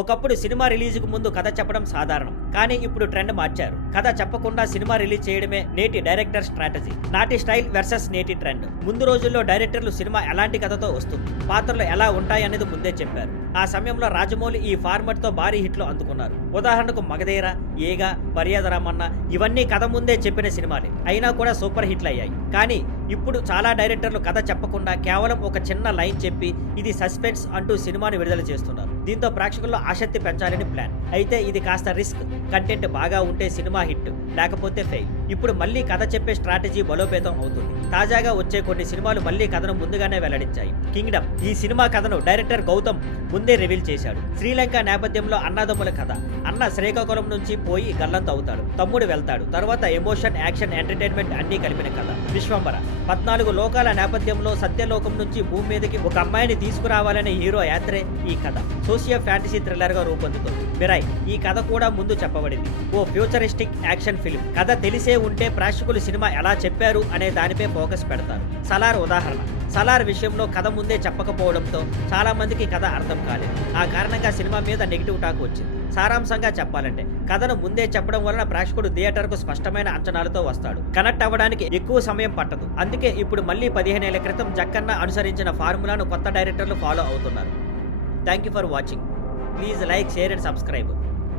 ఒకప్పుడు సినిమా రిలీజ్కు ముందు కథ చెప్పడం సాధారణం, కానీ ఇప్పుడు ట్రెండ్ మార్చారు. కథ చెప్పకుండా సినిమా రిలీజ్ చేయడమే నేటి డైరెక్టర్ స్ట్రాటజీ. నాటి స్టైల్ వర్సెస్ నేటి ట్రెండ్. ముందు రోజుల్లో డైరెక్టర్లు సినిమా ఎలాంటి కథతో వస్తుంది, పాత్రలు ఎలా ఉంటాయనేది ముందే చెప్పారు. ఆ సమయంలో రాజమౌళి ఈ ఫార్మాట్ తో భారీ హిట్లు అందుకున్నారు. ఉదాహరణకు మగధీర, ఏగ, మర్యాద రామన్న ఇవన్నీ కథ ముందే చెప్పిన సినిమాలే, అయినా కూడా సూపర్ హిట్లు అయ్యాయి. కానీ ఇప్పుడు చాలా డైరెక్టర్లు కథ చెప్పకుండా కేవలం ఒక చిన్న లైన్ చెప్పి ఇది సస్పెన్స్ అంటూ సినిమాని విడుదల చేస్తున్నారు. దీంతో ప్రేక్షకుల్లో ఆసక్తి పెంచాలని ప్లాన్. అయితే ఇది కాస్త రిస్క్. కంటెంట్ బాగా ఉంటే సినిమా హిట్, లేకపోతే ఫెయిల్. ఇప్పుడు మళ్ళీ కథ చెప్పే స్ట్రాటజీ బలోపేతం అవుతుంది. తాజాగా వచ్చే కొన్ని సినిమాలు మళ్ళీ కథను ముందుగానే వెల్లడించాయి. కింగ్డమ్ ఈ సినిమా కథను డైరెక్టర్ గౌతమ్ ముందే రివీల్ చేశాడు. శ్రీలంక నేపథ్యంలో అన్నదమ్ముల కథ. అన్న శ్రీకాకుళం నుంచి పోయి గల్లంత అవుతాడు, తమ్ముడు వెళ్తాడు. తర్వాత ఎమోషన్, యాక్షన్, ఎంటర్టైన్మెంట్ అన్ని కలిపిన కథ. విశ్వంబర 14 లోకాల నేపథ్యంలో సత్యలోకం నుంచి భూమి మీదకి ఒక అమ్మాయిని తీసుకురావాలనే హీరో యాత్రే ఈ కథ. సోషియో ఫ్యాంటసీ థ్రిల్లర్ గా రూపొందుతుంది. మిరాయ్ ఈ కథ కూడా ముందు చెప్పబడింది. ఓ ఫ్యూచరిస్టిక్ యాక్షన్ ఫిల్మ్. కథ తెలిసే ఉంటే ప్రేక్షకులు సినిమా ఎలా చెప్పారు అనే దానిపై ఫోకస్ పెడతారు. సలార్ ఉదాహరణ. సలార్ విషయంలో కథ ముందే చెప్పకపోవడంతో చాలా మందికి కథ అర్థం కాలేదు. ఆ కారణంగా సినిమా మీద నెగిటివ్ టాక్ వచ్చింది. సారాంశంగా చెప్పాలంటే కథను ముందే చెప్పడం వలన ప్రేక్షకుడు థియేటర్కు స్పష్టమైన అంచనాలతో వస్తాడు. కనెక్ట్ అవ్వడానికి ఎక్కువ సమయం పట్టదు. అందుకే ఇప్పుడు మళ్ళీ 15 ఏళ్ల క్రితం జక్కన్న అనుసరించిన ఫార్ములాను కొత్త డైరెక్టర్లు ఫాలో అవుతున్నారు. Thank you for watching. Please like, share and subscribe.